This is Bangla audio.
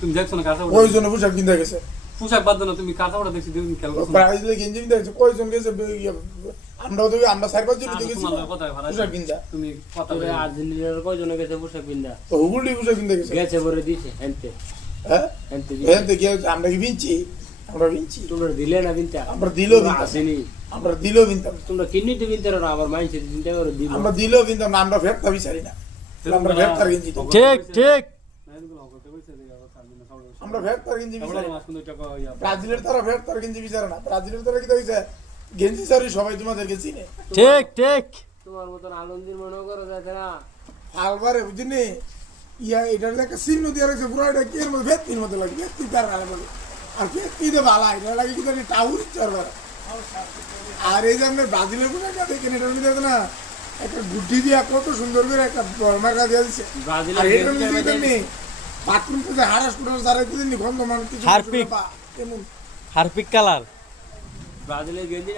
তুমি দেখছো না কাঁচা ওই জন্য পোশাক কিনতে গেছে। পোশাক বাদ দাও, তুমি কাঁচা ওটা দেখছি তুমি খেয়াল করছো? ব্রাজিলে গেঞ্জি কিনতে গেছে, কয়জন গেছে? আমরা 4-5 জন দেখেছি পোশাক কিনতে। তুমি কথা তবে আর্জেন্টিনার কয়জন গেছে পোশাক কিনতে? তো হুগুলি পোশাক কিনতে গেছে। গেছে বলে দিছে হেনতে হ্যাঁ হেনতে হ্যাঁ দেখি আমরা কি কিনছি? আমরা কিনছি, তোমরা দিলে না কিনতে? আমরা দিলেও কিনতাম, আসেনি আমরা দিলেও কিনতাম, তোমরা কিনি তো কিনতে না, আবার মাইন্ড চিন্তা করে দিব। আমরা দিলেও কিনতাম না, আমরা ফেরত বিচারি না, আমরা ফেরত কিনছি তো। ঠিক ঠিক আমরা ফেরত কিনছি বিচারি না। ব্রাজিলের তারা ফেরত কিনছি বিচারে না। ব্রাজিলের তারা কি হইছে গেঞ্জি সারি সবাই তোমাদেরকে চিনে। ঠিক ঠিক তোমার মতন আনন্দের মনে করো যাচ্ছে না। আলবারে বুঝিনি এটার একটা চিহ্ন দিয়ে রাখছে পুরো, এটা কি এর মধ্যে ভেত্তির মতো লাগে, ভেত্তি তার গালে বলে। আর ভেত্তি দিয়ে ভালো এটা লাগে কি জানি টাউর চারবার। আর এই যে আপনার ব্রাজিলের পোশাকটা দেখেন, এটার মধ্যে না একটা গুড্ডি দিয়ে কত সুন্দর করে একটা বর্মাকা দিয়ে দিচ্ছে। আর এটার মধ্যে জানি বাথরুম থেকে হারাস করে যারা দিন গন্ধ মানুষ কিছু হারপিক। কেমন হারপিক কালার ব্রাজিলের গেঞ্জি